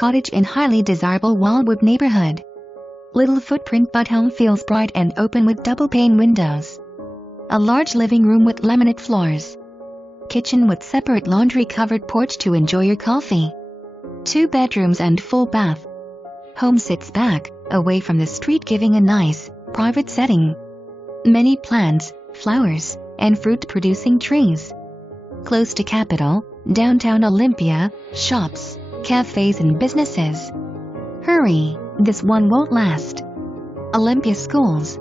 Cottage in highly desirable Wildwood neighborhood. Little footprint but home feels bright and open with double pane windows. A large living room with laminate floors. Kitchen with separate laundry-covered porch to enjoy your coffee. 2 bedrooms and full bath. Home sits back, away from the street, giving a nice, private setting. Many plants, flowers, and fruit-producing trees. Close to Capital, downtown Olympia, shops, cafes and businesses. Hurry, this one won't last. Olympia Schools.